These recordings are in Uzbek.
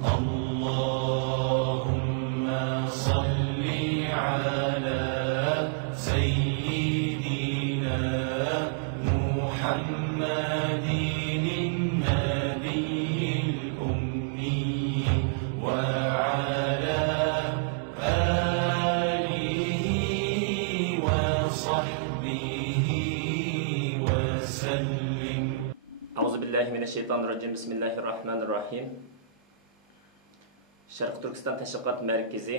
اللهم صل على سيدنا محمد النبي الأمي وعلى آله وصحبه وسلم. أعوذ بالله من الشيطان الرجيم. بسم الله الرحمن الرحيم. Şərq Türkistan Təşviqat Mərkəzi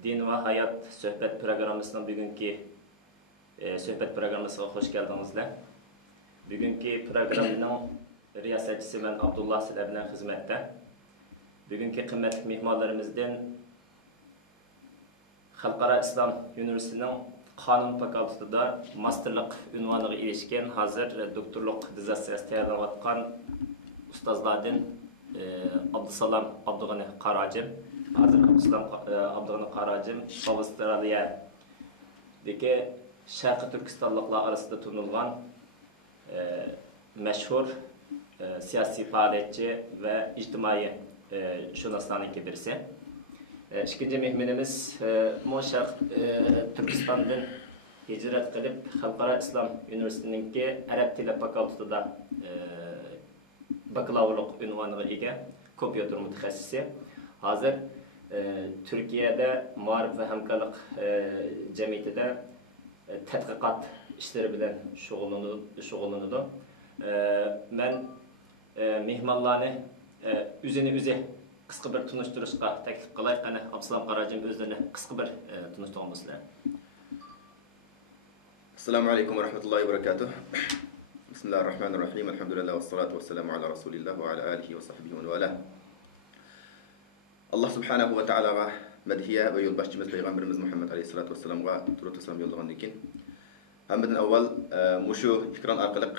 Din və Hayat söhbət proqramımızın bugünkü söhbət proqramımıza xoş gəldinizlər. Bugünkü proqramın riyasətçisi mən Abdullah sizlər bilan xidmətdə. Bugünkü qiymətli mehmanlarımızdan Xalqara İslam Universitetinin Qanun fakültəsində masterlıq ünvanına erişkən, hazır doktorluq dizzatsiyası tayyorlayotgan ustozlardan Abdusalam Abdug'ani Qaracim, hazır Abdusalam Abdug'ani Qaracim Avstraliyadagi Sharqiy Turkistonliklar arasida tanilgan mashhur siyosiy faoliyatchi va ijtimoiy shunoslarning birisi. İkinci mehmanimiz Sharq Turkistondan hicret qilib Xalqaro Islom Universitetininki Arab tili fakültesida bakalavurluq ünvanına ega kompüter mütəxəssisi. Hazır Türkiye'de Muharib ve Hamkarlık Cemiyeti'de tədqiqat işleri bilen şoğullanıdı. Ben mehmanlarını üzü qısqa bir tunuşturuşqa təklif qılayıq. Abdusalam Qaracim özlərini qısqa bir tunuşturğumuzlar. Assalamu alaikum wa rahmatullahi wa barakatuh. Bismillahirrahmanirrahim. Elhamdülillah ve salatu ve selamu ala Resulillah ve ala alihi ve sahbihi ve ala. Allah subhanahu wa ta'ala medhiye ve yolbaşçımız Peygamberimiz Muhammed aleyhissalatu ve selam'a durut selam yollagan ekan. Hamdan avval mushu ikran arqaliq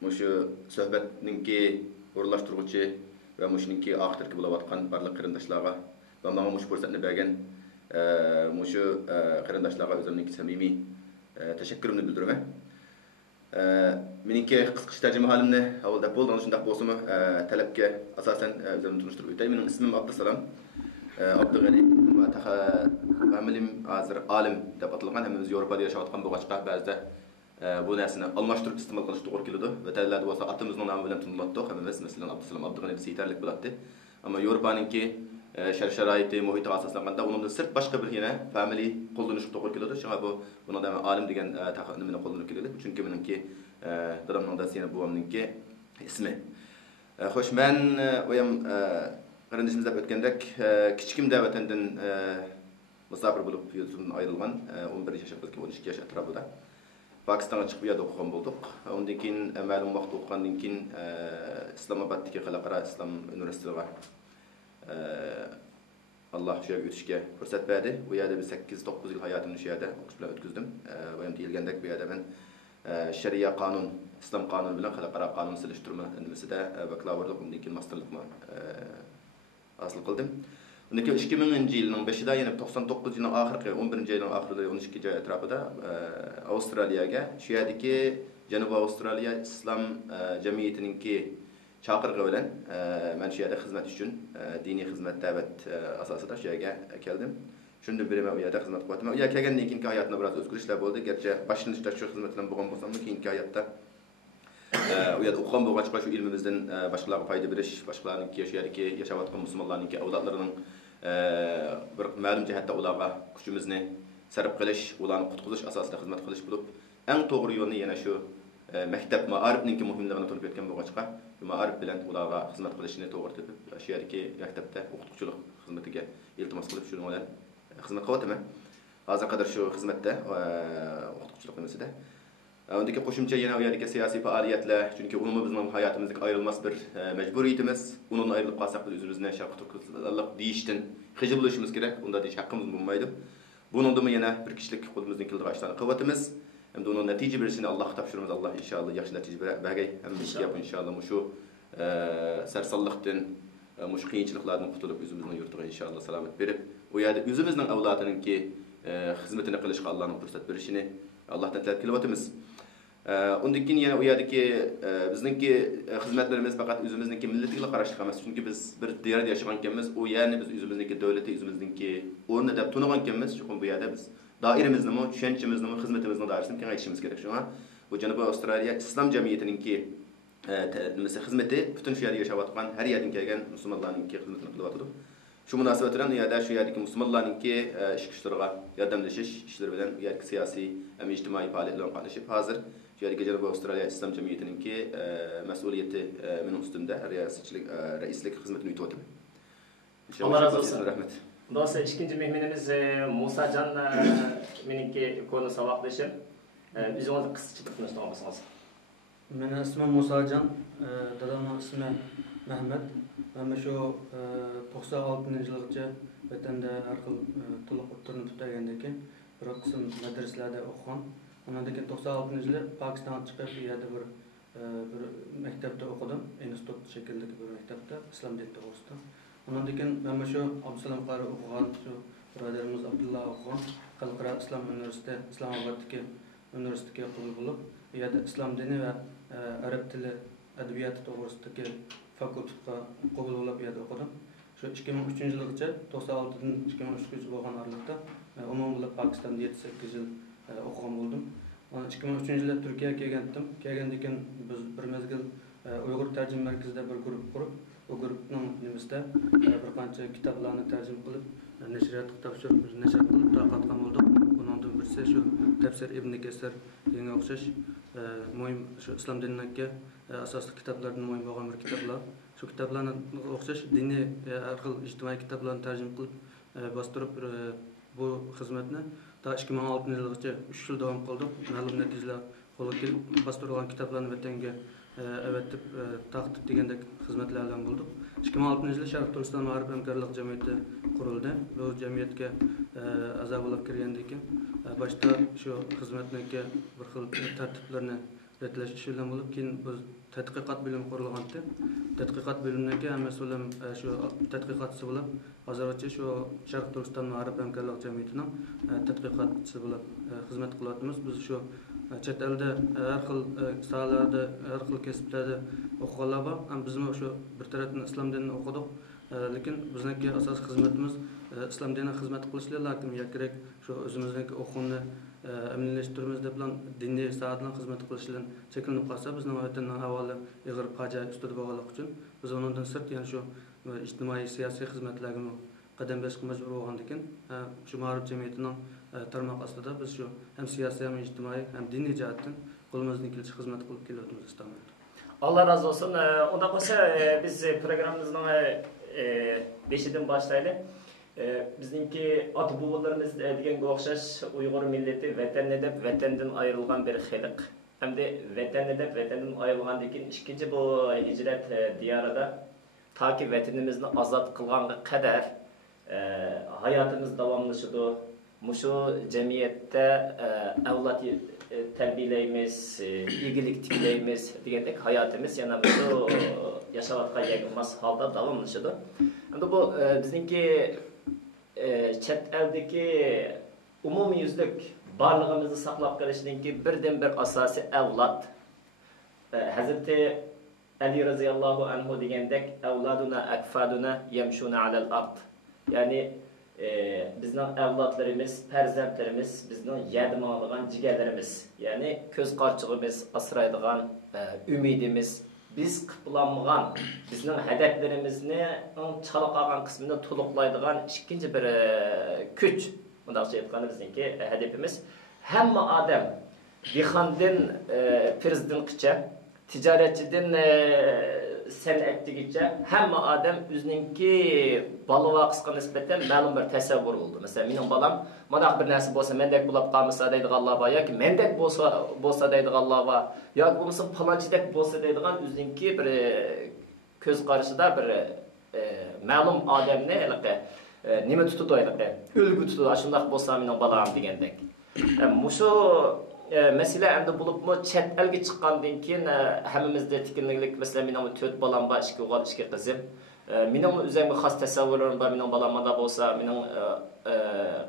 mushu suhbatninki o'rinlashtiruvchi va mushuninki oxirgi bo'layotgan barliq qarindoshlarga va menga mushu fursatni bergan mushu qarindoshlarga o'zimning samimiy tashakkurimni bildiraman. Meningki qisqacha tarjima holimni avvalda bo'lgan shundaq bo'lsa-mu talabga asosan o'zimni tunishtirib o'tay. Mening ismim Abdusalam Abdug'ani va familiyam hozir olim deb atalgan. Hammamiz Yevropada yashayotgan bo'lg'achqa ba'zida bu narsani almashtirib iste'mol qilish to'g'ri keladi. Va tillarda bo'lsa atimizning nomi bilan tunilatdi. Hammamiz masalan Abdusalam Abdug'ani deb yetarli bo'ladi. Ammo Yevropaninki sharoiti muhitiga asoslanganda undan sirt boshqa bir yana family qo'llanish to'g'ri keladi. Shunga bunda olim degan nimani qo'llanib keladi. Chunki meningki dadamning dasini buvamninki ismi. Xo'sh, men o'yam qarindishimiz deb o'tgandek kichkimda vatandan musafir bo'lib yurtdan ayrilgan 11 yoshga 12 yosh atrofida Pokistonga chiqib yerda o'qigan bo'ldik. Undan keyin ma'lum vaqt o'qigandan keyin Islamobaddagi Xalqaro Islom Universitetiga Allah shu yerga o'tishga fursat berdi. Bu yerda 8-9 yil hayotimni shu yerda o'qish bilan o'tkazdim. Va ham deyilgandek bu yerda men Şeriya qonun, islom qonuni bilan xalqaro qonun silishtirma nimasida bakalavurlik, undan keyin masterlikni hosil qildim. Undan keyin 2000-yilning 5-ida, ya'ni 99-yilning oxirgi 11-yilning oxirida 12 joy atrofida Avstraliyaga, shu yerdagi Janubiy Avstraliya islom jamiyatininki chaqirig'i bilan men shu yerda xizmat uchun diniy xizmat da'vat asosida shu yerga keldim. Shundan beri men u yerda xizmat qilyapman. U yerga kelgandan keyingi hayotda biroz o'zgarishlar bo'ldi. Garchi boshlanishda shu xizmat bilan bo'lgan bo'lsa-mu, keyingi hayotda u yerda o'qigan bo'lg'achqa shu ilmimizdan boshqalarga foyda berish, boshqalarningki shu yerdagi yashayotgan musulmonlarningki avlodlarining bir ma'lum jihatda ularga kuchimizni sarf qilish, ularni qutqizish asosida xizmat qilish bo'lib, eng to'g'ri yo'lni yana shu maktab ma'arifninki muhimligini tushunib yetgan bo'lg'achqa, ma'arif bilan ularga xizmat qilishni to'g'ri topib, shu yerdagi maktabda o'qituvchilik xizmatiga iltimos qilib shu bilan xizmat qilyapman. Hozir qadar shu xizmatda o'qituvchilik nimasida. Undan keyin qo'shimcha yana u yerdagi siyosiy faoliyatlar, chunki umumiy bizning hayotimizning ayrilmas bir majburiyatimiz. Undan ayrilib qolsak biz o'zimizni Sharq Turkistonlik deyishdan xijil bo'lishimiz kerak. Unda deyish haqqimiz bo'lmaydi. Buningda yana bir kishilik qo'limizdan kelgan ishlarni qilyapmiz. Hamda uning natija berishini Allohga topshiramiz. Alloh inshaalloh yaxshi natija bergay. Hamda ishga inshaalloh shu sarsallikdan, shu qiyinchiliklardan qutulib o'zimizning yurtiga inshaalloh salomat berib, u yerda o'zimizning avlodiningki xizmatini qilishga Allohning fursat berishini Allohdan tilab kelyapmiz. Undan keyin yana u yerdagi bizningki xizmatlarimiz faqat o'zimizningki millatiga qarashli emas, chunki biz bir diyorda yashagan ekanmiz, u yerni biz o'zimizningki davlati, o'zimizningki o'rni deb tunagan ekanmiz. Shuning bu yerda biz doiramizni, tushunchamizni, xizmatimizni doirasini kengaytirishimiz kerak. Shunga bu Janubiy Avstraliya islom jamiyatiningki nimasi xizmati butun shu yerda yashayotgan, har yerdan kelgan musulmonlarningki xizmatini qilyapti. Shu munosabat bilan u yerda shu yerdagi musulmonlarningki ish ishlariga yordamlashish ishlari bilan u yerga siyosiy ham ijtimoiy faoliyatlarga qatnashib, hozir shu yerga Janubiy Avstraliya islom jamiyatiningki mas'uliyati mening ustimda raislik xizmatini yutyapman. Allah razı olsun. Rahmat. Dolayısıyla ikinci mehmenimiz Musa Can meniki konu sabahlaşım. Biz onu kısaca tanıştırmalısınız. Benim ismim Musa Can, dadamın ismi Mehmet. Ben şu 96 yılgacha vatanda har xil to'liq o'qituvni bitirgandeki bir qism madrasalarda o'qigan. Ondan keyin 96 yili Pokistonga chiqib, bu yerda bir maktabda o'qidim. Institut shaklidagi bir maktabda islom dini to'g'risida. Ondan keyin ben şu Abdusalom qari o'qigan, şu birodarimiz Abdullah o'qigan Xalqaro islom universiteti, Islamoboddagi universitetga qabul bo'lib, bu yerda islom dini va arab tili adabiyoti to'g'risidagi fakultetga qabul bo'lib, bu yerda o'qidim. Şu 2003 yilgacha 96dan 2003gacha bo'lgan aralıkta umumiy Pokistonda 7-8 yil o'qigan bo'ldim. 2003 yilda Turkiyaga kelgandim. Kelgandan keyin biz bir mezgil Uyg'ur tarjima markazida bir guruh qurib, o guruhning nimasida bir qancha kitoblarni tarjima qilib, nashriyatga topshirib, nashr qilib tarqatgan bo'ldik. Buningdan birisi shu Tafsir Ibn Kasir degan o'xshash muhim shu islom diniga asosli kitoblardan muhim bo'lgan bir kitoblar. Shu kitoblarni o'xshash diniy har xil ijtimoiy kitoblarni tarjima qilib bostirib bu xizmatni ta 2006 yilgacha 3 yil davom qildik. Ma'lum natijalar qo'lga kelib, bostirilgan kitoblarni vatanga avatib taqdim degandek xizmatlar bilan bo'ldik. 2006 yilda Sharq Turkiston ma'rif hamkorlik jamiyati qurildi. Bu jamiyatga a'zo bo'lib kirgandan keyin boshda shu xizmatniki bir xil tartiblarni retlash ishi bilan bo'lib, keyin biz tadqiqot bo'limi qurilgandi. Tadqiqot bo'limiga mas'ulim shu tadqiqotchisi bo'lib, hozircha shu Sharq Turkiston ma'rif hamkorlik jamiyatining tadqiqotchisi bo'lib xizmat qilyapmiz. Biz shu chet elda har xil sohalarda, har xil kasblarda o'qiganlar bor. Biz shu bir tarafdan islom dinini o'qidik, lekin bizniki asosiy xizmatimiz islom dinini xizmat qilishlar, lekin kerak shu o'zimizniki o'quvni aminlashtiramiz deb bilan diniy sohadan xizmat qilishdan cheklanib qolsa, bizning vatandan avvalo ig'ir fojia ustida bo'lganlik uchun biz undan sirt, ya'ni shu ijtimoiy siyosiy xizmatlarga qadam bosishga majbur bo'lgandan keyin shu ma'rif jamiyatining tarmoq ostida biz shu hem siyosiy hem ijtimoiy hem diniy jihatdan qo'limizdan kelishcha xizmat qilib kelyapmiz istamoqda. Allah razı olsun. Onda olsa biz programımızın 5'inden başlayalım. Bizimki ata bobolarımız degenge o'xshash Uyg'ur milleti vatan edip vatandan ayrılgan bir xalq. Hem de vatan edip vatandan ayrılgandan keyin ikkinchi bu hicret diyarida ta ki vatanimizni azat qilganga qadar hayatımız davamlaşıdı. Muşu cemiyette avlat terbiyeleyimiz, ilgilik tikleyimiz degandek hayatımız yana bu yaşavatqa yegilmas halda davamlaşıdı. Hem de bu bizimki chet eldeki umumi yüzlük barlığımızı saklap kalışınınki birden bir asası evlat. Hazreti Ali radıyallahu anhu degendek evladuna akfaduna yemşuna alel ard. Yani bizning evlatlarımız, perzentlerimiz, bizning yadimağılan cigerlerimiz. Yani köz qarçığımız, asraydıgan ümidimiz, biz qıplanmağan, bizning hedeflerimizni çalaqagan kısmını tuluqlaydıgan ikinci bir küç. Bundaqça aytqanda bizningki hedefimiz hamma odam dehqondan prezidentgacha, tijoratchidan san'atchigacha hamma odam o'zininki bola vaqtiga nisbatan ma'lum bir tasavvur bo'ldi. Masalan, mening bolam mana bir narsa bo'lsa, mendek bo'lib qolmasa deydiganlar bor yoki mendek bo'lsa deydiganlar bor yoki bo'lmasa falonchidek bo'lsa deydigan o'zininki bir ko'z qarashida bir ma'lum odamni nima tutadi aytadi. Ulgu tutadi, shundoq bo'lsa mening bolam degandek. Mushu mesele endi bo'libmi chet elga chiqqandan keyin hammamizda tikinlik, masalan, mening 4 bolam bor, 2 o'g'il, 2 qizim. Mening o'zimga xos tasavvurlarim bor, mening bolam manda bo'lsa, mening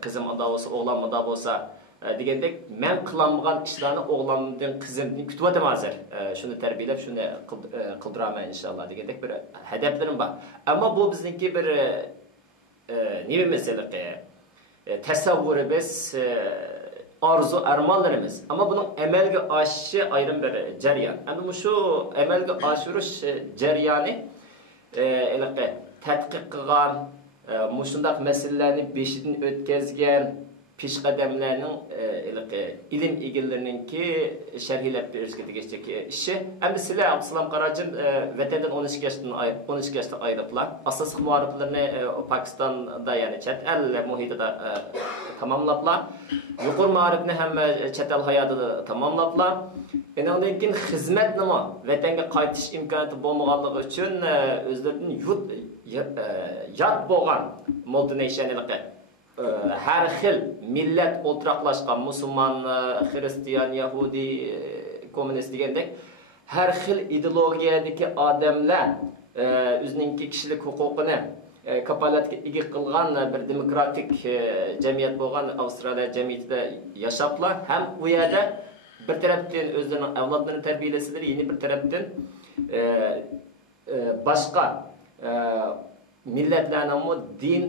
qizim manda bo'lsa, o'g'lim manda bo'lsa, degandek men qilolmagan ishlarni o'g'limdan qizimdan kutyapman hozir. Shuni tarbiyalab, shuni qildiraman inshaalloh degandek bir hadaflarim bor. Ammo bu bizningki bir nima masalaqi tasavvurimiz, arzu armonlarimiz. Ammo buning amalga oshishi ayrim bir jarayon. Ana shu amalga oshirish jarayoni tadqiq qilgan, mushundaq masalalarni beshidan o'tkazgan peshqadamlarning ilm egallarininki sharhlab berishga tegishli ishi. Endi sizlar Abdusalom Qarajin vatandan 12 yoshda ayrıldılar. Asosiy muariflarni Pokistonda, ya'ni chet el muhitida tamomlablar. Yuqori ma'rifni ham chet el hayotida tamomlablar. Undan keyin xizmatni vatanga qaytish imkoniyati bo'lmaganligi uchun o'zlarining yot bo'lgan multinational har xil millat o'ltiraqlashgan musulmon, xristian, yahudi, kommunist degandek har xil ideologiyadagi odamlar o'zining kishilik huquqini kapolatga ega qilgan bir demokratik jamiyat bo'lgan Avstraliya jamiyatida yashaplar. Ham bu yerda bir tarafdan o'zlarining avlodlarini tarbiyalasizlar, yana bir tarafdan boshqa millatlarning din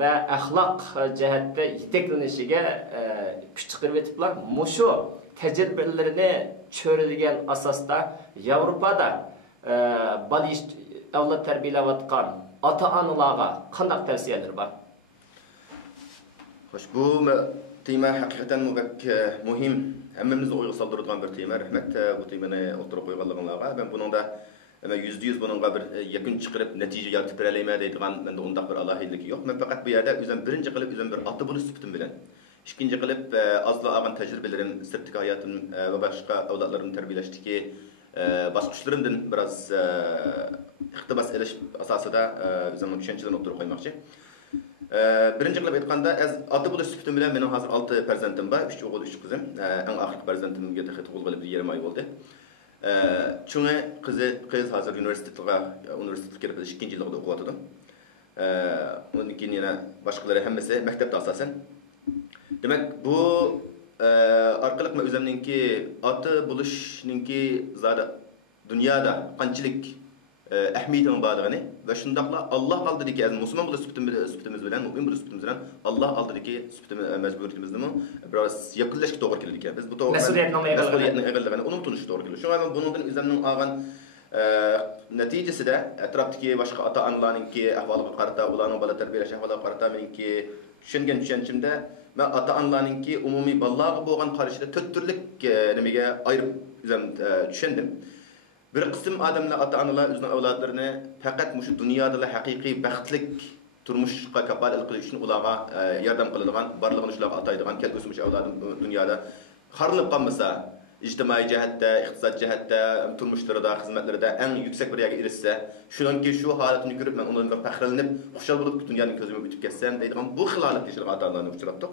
va axloq jihatda yetaklanishiga kuch chiqarib etiblar. Mushu tajribalarini cho'radigan asosda Yevropada balish avlod tarbiyalayotgan ota-onalarga qanday tavsiyalar bor? Xo'sh, bu tema haqiqatan muhim. Hammamizni o'yga soldiradigan bir tema. Rahmat bu temani o'tirib qo'yganligingizga. Men buningda %100 buningga bir yakun chiqarib natija yaratib beralayman deydigan menda undaq bir alohidlik yo'q. Men faqat bu yerda o'zim birinchi qilib o'zim bir ota bo'lish sifatim bilan, ikkinchi qilib azla olgan tajribalarim, sirtdagi hayotim va boshqa avlodlarni tarbiyalashdagi bosqichlarimdan biroz iqtibos olish asosida o'zimning tushunchalarni o'tirib qo'ymoqchi. Birinchi qilib aytganda, ota bo'lish sifatim bilan mening hozir 6 farzandim bor, 3 o'g'il, 3 qizim. Eng oxirgi farzandimga tug'ilib 1,5 oy bo'ldi. Çünkü kız hazır üniversiteye kirip 2. yılda okuyordu. Onun için yine başkaları hemmesi mektepte asasen. Demek bu arkalık mı özlemninki atı buluşninki zaten dünyada kançilik ehmiyetin bağlığını ve şundakla Allah aldırdı ki Müslüman buluş süptümüz bilen, mümin buluş süptümüz bilen Allah aldırdı ki süptümüz mecburiyetimizde mi biraz yakınlaşık doğru geldik ya. Biz bu doğru mesuliyetinin eğerliğini onun tunuşu doğru geliyor. Şu an bunun üzerinden ağan neticesi de etraftaki başka ata-analarınki ahvalığı qarata, ulanın bala terbiyeleşi ahvalığı qarata menki düşüncemde ve ata-analarınki umumi ballağı boğan karşıda töttürlük nemege ayırıp düşündüm. Bir kısım adamlar, ata-analar özünün avladlarını faqat şu dünyada haqiqiy baxtlik turmushga kapolat qilish uchun ularga yordam qiladigan, barlig'ini shularga ataydigan, kelgusi avladim dunyoda xorlinib qolmasa, ijtimoiy jihatda, iqtisod jihatda, turmushlarida, xizmatlarida eng yuksak bir yerga erishsa, shuningki shu holatini ko'rib men undan faxrlanib, xushal bo'lib dunyoning ko'zini bitib ketsam deydigan bu xilolat kishilar ata-analarni uchratdik.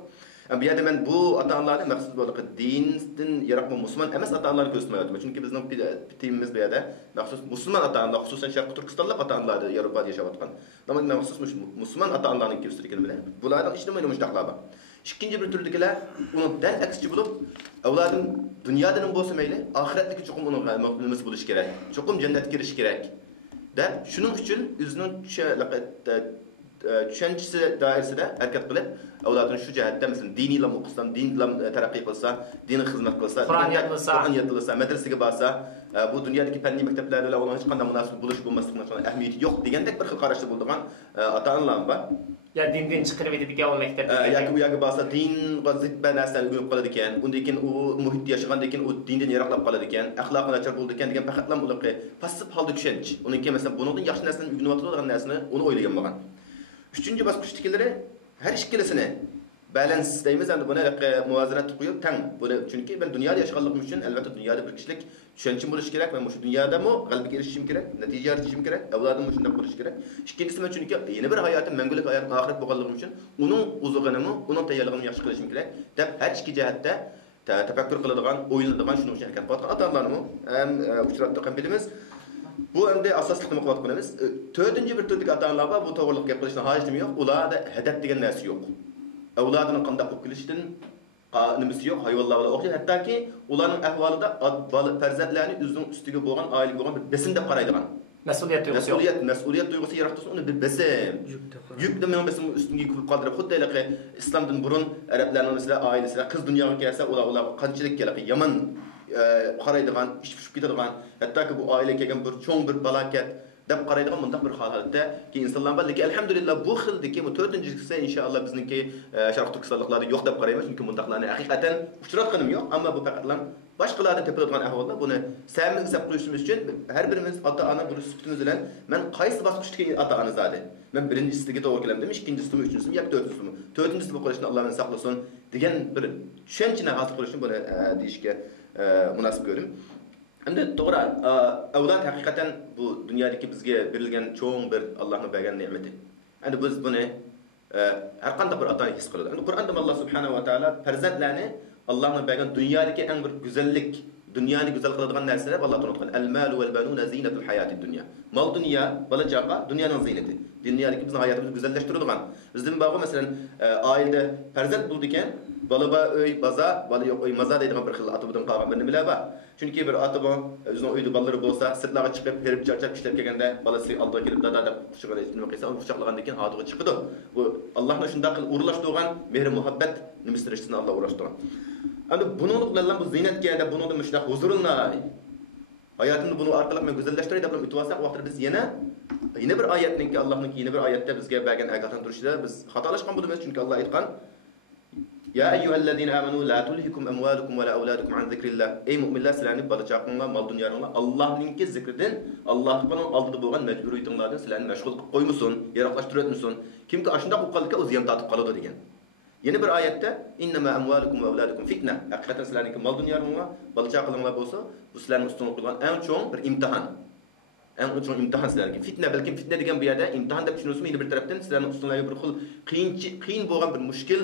Bu yerda men bu ata-analarni maqsad bo'lib dindan yaroqma musulmon emas ata-analarni ko'rsatmayapman. Chunki bizning bitimimiz bu yerda maxsus musulmon ata-analar, xususan Sharq Turkistonlik ata-analar Yevropada yashayotgan. Demak, maxsus musulmon ata-analarning ko'rsatgan bilan bularning ijtimoiy mushtaqlar bor. İkinci bir türdekiler onun dal aksici bulup avladım dünyadan bo'lsa mayli, oxiratdagi chuqum uni mutlumuz bo'lish kerak. Chuqum jannatga kirish kerak. Deb shuning uchun o'zining tushunchasi doirasida harakat qilib, avlodini shu jihatda masalan diniy ilm o'qisa, din bilan taraqqiy qilsa, diniy xizmat qilsa, Qur'on yodlasa, madrasaga borsa, bu dunyodagi fanniy maktablar bilan uning hech qanday munosabat bo'lish bo'lmasligining ahamiyati yo'q degandek bir xil qarashda bo'lgan ota-onalar bor. Ya dindan chiqarib etadigan o maktabga yoki u yerga borsa dinga zid bir narsani o'rganib qoladi ekan, undan keyin u muhitda yashagandan keyin u dindan yiroqlab qoladi ekan, axloqi nachar bo'ldi ekan degan faqatlam ularga passiv holda tushunch. Undan keyin masalan bundan yaxshi narsani o'rganayotgan narsani uni o'ylagan bo'lgan. Üçüncü basqıchdagilar her ikkilisini balans deymiz, endi buni muvozanat qo'yib tang. Buni chunki men dunyoda yashaganligim uchun albatta dunyoda bir kishilik tushunchim bo'lishi kerak. Men shu dunyodami g'alabaga erishishim kerak, natija yaratishim kerak, avlodim shunday bo'lishi kerak. Ikkinchisi men chunki yana bir hayotim, mangulik hayotim, oxirat bo'lganligim uchun uning uzug'ini, uning tayyorlig'ini yaxshi qilishim kerak deb har ikki jihatda tafakkur qiladigan, o'ylanadigan shuning uchun harakat qilayotgan ota-onalarni ham uchratdik ham bilamiz. Bu endi asosliq nima qilyapmiz? To'rtinchi bir turdagi ota-onalar bor, bu to'g'riliq gap qilishning hojati yo'q. Ularda hadaf degan narsa yo'q. Avlodining qanday o'qib kelishidan nimasi yo'q, hayvonlarga o'xshaydi. Hattoki ularning ahvolida farzandlarni o'zining ustiga bo'lgan, oilaga bo'lgan bir besim deb qaraydigan. Mas'uliyat duygusu yaratsa uni bir besim. Yükde men besim üstünge yüküp kaldırıp xuddi İslamdan burun Araplarning mesela ailesi qiz dunyoga kelsa ular qanchalik yaman qaraydigan, ish pishib ketadigan, hattoki bu oilaga kelgan bir cho'ng bir balokat deb qaraydigan bundaq bir holatda ki insonlar bor. Lekin alhamdulillah bu xildagi bu 4-inchisi inshaalloh bizniki sharq turkistonliklarda yo'q deb qaraymiz, chunki bundaqlarni haqiqatan uchratganim yo'q, ammo bu faqatlan boshqalardan tepiladigan ahvollar. Buni samiz hisob qo'yishimiz uchun har birimiz ota-ona bir sifatimiz bilan men qaysi bosqichdagi ota-ona zodi. Men birinchisiga to'g'ri kelamdim, ikkinchisimi, uchinchisimi, yoki to'rtinchisimi. To'rtinchisi bu qilishni Alloh men saqlasin degan bir tushunchani hosil qilishni buni deyishga munosib ko'rim. Endi to'g'ri, avlod haqiqatan bu dunyodagi bizga berilgan cho'ng bir Allohning bergan ne'mati. Endi biz buni har qanday bir ota his qiladi. Endi Qur'onda Alloh subhanahu va taolo farzandlarni Allohning bergan dunyodagi eng bir go'zallik, dunyoni go'zal qiladigan narsalar Alloh tanitgan. Al-malu wal banuna zinatul hayatid dunya. Mal dunyo, bola chaqa dunyoning ziynati. Dunyodagi bizning hayotimizni go'zallashtiradigan. Bizning bog'i masalan oilada farzand bo'ldi ekan, bola uy, baza, bola yo'q uy, maza deydigan bir xil atobidan qolgan bir nimalar bor. Chunki bir ota bu o'zining uyda bolalari bo'lsa, sirtlarga chiqib, herib charchab ishlab kelganda bolasi oldiga kelib dada deb quchoqlab nima qilsa, uni quchoqlagandan keyin hodiga chiqadi. Bu Allohning shunday qilib urlashtirgan mehr muhabbat nimasini rishtisini Alloh urlashtirgan. Endi buninglar bilan bu ziynatga deb buningda mushtaq huzurlanay. Hayotimni bunu orqali men go'zallashtiray deb o'tib vaqtida biz yana bir oyatningki Allohning yana bir oyatda bizga bergan agatan turishida biz xatolashgan bo'lamiz, chunki Alloh aytgan Ya eyyuhellezine amanu la tulhikum amwalukum ve la auladukum an zikrillah. Ey mu'minlar sizlarni bola-chaqanglar, mol dunyolarni Allohning zikridan, Allohning oldida bo'lgan majburiyatinglardan sizlarni mashg'ul qilib qo'ymasin, yaroqlashtirib o'tmasin. Kimki ashunday qilib qolsa, o'zi ham tatib qoladi degan. Yana bir oyatda innama amwalukum va auladukum fitna. Haqiqatan sizlarning mol dunyolarga, bola-chaqanglar bo'lsa, bu sizlarning ustiga qo'yilgan eng cho'ng bir imtihon. Eng cho'ng imtihon sizlarga. Fitna balkim fitna degan bu yerda imtihon deb tushunasizmi? Yana bir tarafdan sizlarning ustingizga bir xil qiyin bo'lgan bir mushkil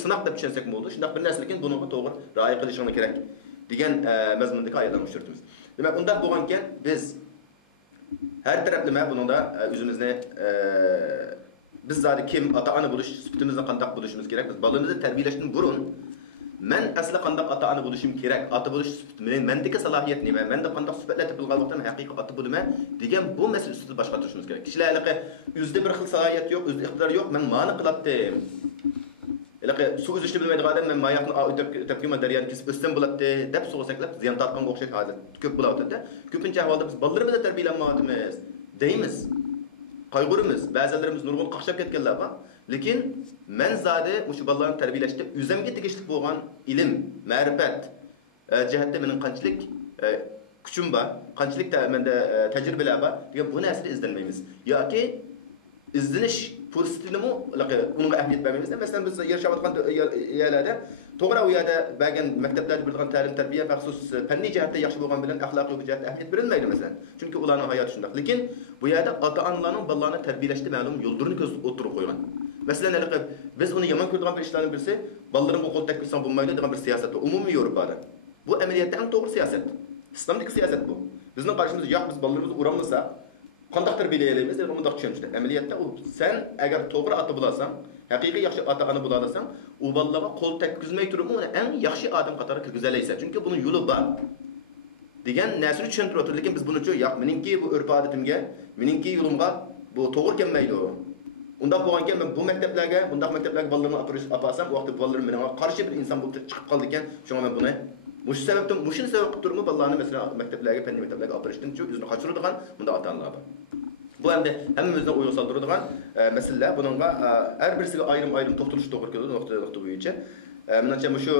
sinaq deb tushunsak bo'ldi. Shunday bir narsa lekin buni to'g'ri rioya qilishimiz kerak degan mazmundagi oyatlarni tushirtimiz. Demak, unda bo'lgankan biz har taraflama buningda o'zimizni biz zodi kim ota-ona bo'lish sifatimizni qanday bo'lishimiz kerak? Biz bolamizni tarbiyalashdan burun men asli qanday ota-ona bo'lishim kerak? Ota bo'lish sifatim, mendagi salohiyat nima? Menda qanday sifatlar topilgan vaqtda men haqiqiy ota bo'laman degan bu masala ustida boshqa turishimiz kerak. Kishilarga o'zida bir xil salohiyat yo'q, o'zida iqtidor yo'q, men ma'ni qilatdim. Elaqi suv o'zishni bilmaydigan odam men mayaqni tepkima daryani kesib o'ssam bo'ladi deb so'rasaklab ziyon tortqanga o'xshaydi hozir. Ko'p bo'ladida. Ko'pincha ahvolda biz bolalarimizni tarbiyalanmayapmiz deymiz. Qayg'urimiz, ba'zilarimiz nurg'un qaqshab ketganlar bor. Lekin men zodi o'sha bolalarni tarbiyalashda o'zimga tegishli bo'lgan ilm, ma'rifat jihatda mening qanchalik kuchim bor, qanchalik menda tajribalar bor degan bu narsani izlanmaymiz. Yoki izlanish fursatini unga ahamiyat bermaymiz. Masalan biz yashayotgan yerlarda to'g'ri u yerda bergan maktablarda berilgan ta'lim tarbiya maxsus fanniy jihatda yaxshi bo'lgan bilan axloqiy jihatda ahamiyat berilmaydi masalan. Chunki ularning hayoti shunday. Lekin bu yerda ota-onalarning bolalarni tarbiyalashda ma'lum yo'ldurini ko'zda o'tirib qo'ygan. Masalan, biz uni yomon ko'radigan bir ishlarning birisi, bolalarim o'qib taklisan bo'lmaydi degan bir siyosat bor. Umumiy Yevropada. Bu amaliyotda ham to'g'ri siyosat. Islomdagi siyosat bu. Bizning qarshimizda yo'q, biz bolalarimizni uramasa, qanday tarbiyalayamiz deb bunday tushunishdi. Amaliyotda u sen agar to'g'ri ota bo'lasan, haqiqiy yaxshi ota-ona bo'lasan, u bolalarga qo'l tekkizmay turib, uni eng yaxshi odam qatori kirgizalaysan. Chunki buning yo'li bor. degan narsani tushuntirib o'tir. Lekin biz buni yo'q, meningki bu urf odatimga, meningki yo'limga bu to'g'ri kelmaydi. Unda bo'lganki men bu maktablarga, bundaq maktablarga bolalarni apasam, u vaqtda bolalarim menga qarshi bir inson bo'lib chiqib qoldi ekan. Shunga men buni mush sababdan, mushun sabab qilib turibmi bolalarni masalan maktablarga, fanniy maktablarga apirishdan shu o'zini qochiradigan bunda ota-onalar bor. Bu endi hammamizdan o'yga soldiradigan masalalar. Buningga har birisiga ayrim-ayrim to'xtalish to'g'ri keladi nuqta bo'yicha. Menimcha shu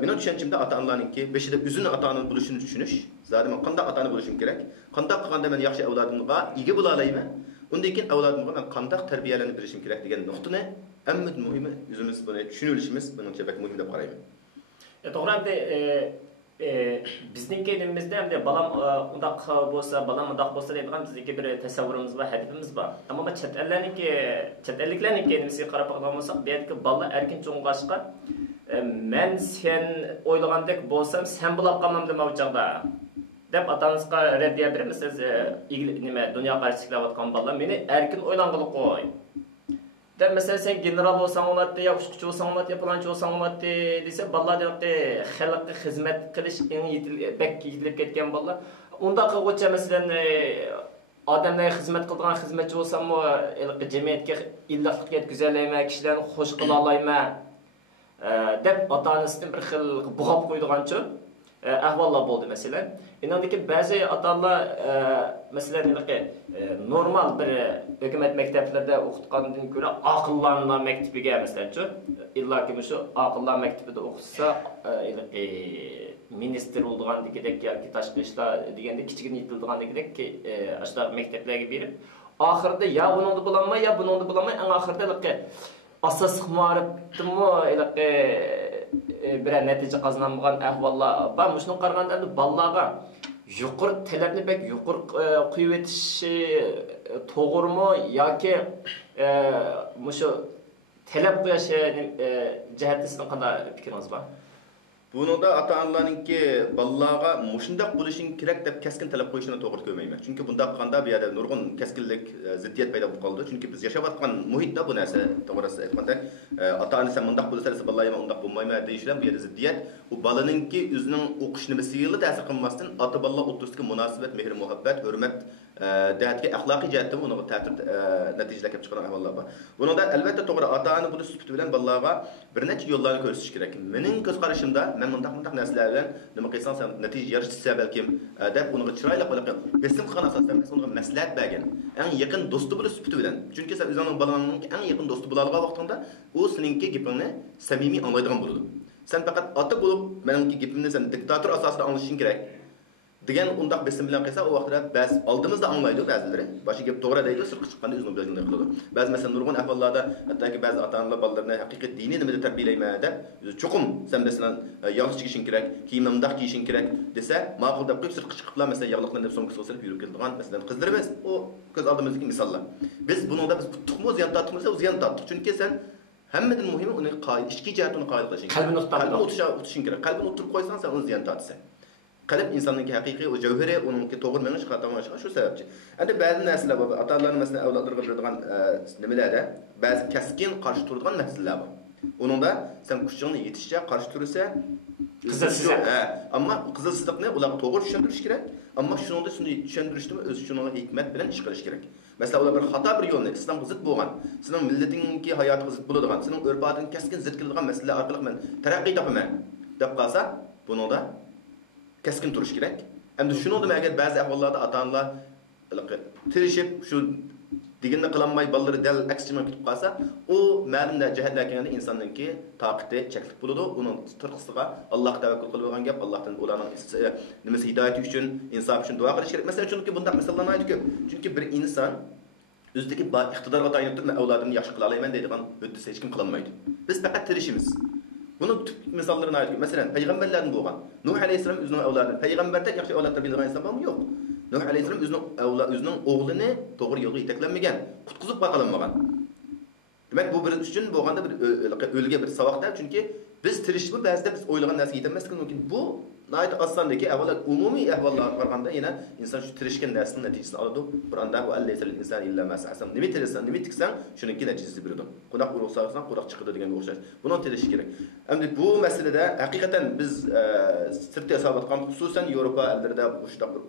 mening tushunchimda ota-onalarningki beshida o'zini ota-ona bo'lishini tushunish, zodi men qanday ota-ona bo'lishim kerak, qanday qilganda men yaxshi avlodimga ega bo'la olayman, undan keyin avlodimga men qanday tarbiyalanib berishim kerak degan nuqtani eng muhimi o'zimiz buni tushunishimiz menimcha bak muhim deb qarayman. To'g'ri, bizning kelimimizda ham balam undaq bo'lsa, balam undaq bo'lsa deydigan bizdagi bir tasavvurimiz va hadifimiz bor. Ammo chet elliklarniki nimasiga qarab qo'ygan bo'lsak, bu yerda bolalar erkin cho'ng'ashqa men sen o'ylagandek bo'lsam, sen bo'lib qolmam dema o'chaqda. Deb ota-onasiga raddiya beramiz, nima dunyo qarshi tiklayotgan bolalar meni erkin o'ylang'ili qo'y. De mesela sen general olsan olatdı, ya uçkucu olsan olatdı, ya plancı olsan olatdı dese, balla deyapti, halkı hizmet kılış en yetilip ketken balla. Onda kılgıça mesela adamlara hizmet kıldıgan hizmetçi olsam mı, cemiyetke illaklık yetküzeleyme, kişilerini hoş kılalayma, dep ata-anasından bir xil buğap koyduğançı ahvallar boldu mesela. İnandaki bazı atalar mesela normal bir hükümet mekteplerinde okutkandan göre akıllanma mektebiga mesela illa ki şu akıllanma mektebinde okutsa minister olduğun degidek yoki tashqi ishlar deganda kichigini yetildigan degidek ki ashlar mekteplarga berib oxirida ya buningni bilaman ya buningni bilaman eng oxirida asosiy ma'rifatimi bir natija qozonmagan ahvollar bor. Shunga qaraganda bolalarga yuqori talabni bek yuqori qo'yib etish to'g'rimi yoki mushu talab qo'yish jihatda sizning qanday fikringiz bor? Bunun da ata-analarınki balalarga mushundaq bo'lishing kerak deb keskin talab qo'yishini to'g'ri ko'rmayman. Chunki bundaq qanda bu yerda nurg'un keskinlik, ziddiyat paydo bo'lib qoldi. Chunki biz yashayotgan muhitda bu narsa to'g'risi aytganda ata-ona sen bundaq bo'lsa, balalarga undaq bo'lmaymi deyishlar bu yerda ziddiyat. U balaninki o'zining o'qish nimasiga ta'sir qilmasdan ota-bolalar o'rtasidagi munosabat, mehr, muhabbat, hurmat da'atga axloqiy jihatdan uni ta'sir natijalar kelib chiqqan ahvollar bor. Bunda albatta to'g'ri ota-ona buni sifati bilan balalarga bir necha yo'llarni ko'rsatish kerak. Mening ko'z qarashimda men mundaq narsalar bilan nima qilsam sen natija yarashsa balkim deb uni chiroyli qilib besim qilgan asosda unga maslahat bergan. Eng yaqin do'sti bo'lish sifati bilan. Chunki sen o'zingning balaning eng yaqin do'sti bo'la olgan vaqtda u seningki gapingni samimiy anglaydigan bo'ladi. Sen faqat ota bo'lib meningki gapimni sen diktator asosida anglashing kerak. degan undaq besim bilan qilsa u vaqtda biz oldimizda anglaydi ba'zilari boshi gap to'g'ri deydi sirqi chiqqanda o'zini bilganday qiladi ba'zi masalan nurg'un ahvollarda hattoki ba'zi ota-onalar bolalarni haqiqiy diniy nimada tarbiyalayman deb cho'qim sen masalan yog'och kiyishing kerak kiyimni mundaq kiyishing kerak desa ma'qul deb qo'yib sirqi chiqiblar masalan yog'liqni deb so'nggi so'zlab yurib keladigan masalan qizlarimiz u ko'z oldimizdagi misollar biz buningda biz tutqimiz ziyon tortmiz ziyon tortdik chunki sen hammadan muhimi uni ichki jihatini qoyil qilishing qalbini o'tishing kerak qalbini o'tirib qo'ysan sen uni ziyon tortasan qalb insonning haqiqiy o javhari uningki to'g'ri menish xatomashi shu sababchi endi ba'zi narsalar bor ota-onalarning masalan avlodlarga beradigan nimalarda ba'zi kaskin qarshi turadigan narsalar bor uningda sen kuchingni yetishicha qarshi tursa ammo qizilsizlikni ularga to'g'ri tushuntirish kerak ammo shuningda shuni tushuntirishni o'z shunga hikmat bilan ish qilish kerak masalan ular bir xato bir yo'lni islomga zid bo'lgan sening millatingki hayotiga zid bo'ladigan sening urf-odatga kaskin zid keladigan masalalar orqali men taraqqiy topaman deb qolsa buningda keskin turish kerak. Endi shuni ham agar ba'zi ahvollarda ota-onalar tirishib shu deganni qilolmay bolalar dal aksiga ketib qolsa, u ma'lum jihatlar kelganda insonningki toqati cheklik bo'ladi. Uning turqisiga Allohga tavakkul qilib olgan gap, Allohdan ularning nimasi hidoyati uchun, insof uchun duo qilish kerak. Masalan, chunki bunday misollarni aytib ko'p. Chunki bir inson o'zidagi iqtidorga tayinib turib, avlodimni yaxshi qila olaman deydigan o'tdisi hech kim qila olmaydi. Biz faqat tirishimiz. Bunun tüp misallarını aytayım. Mesela peygamberlerin bo'lgan. Nuh alayhisalom o'zining avlodini payg'ambardan yaxshi avlod tarbiyalagan inson bormi? Yo'q. Nuh alayhisalom o'zining o'g'lini to'g'ri yo'lga yetaklanmagan, qutqizib boqalanmagan. Demak, bu bir uchun bo'lganda bir o'lga bir savoqda, chunki biz tirishib ba'zida biz o'ylagan narsaga yetolmaslik mumkin. Bu nayt osondagi avvalo umumiy ahvollarga qaraganda yana inson shu tirishgan narsaning natijasini oladi. Qur'onda va allaysal inson illa ma sa'am. Nima tirishsan, nima tiksan, shuningki natijasi beradi. Quloq urug'san, quloq chiqadi deganga o'xshash. Buni tirish kerak. Endi bu masalada haqiqatan biz sirtda hisobotgan xususan Yevropa ellarida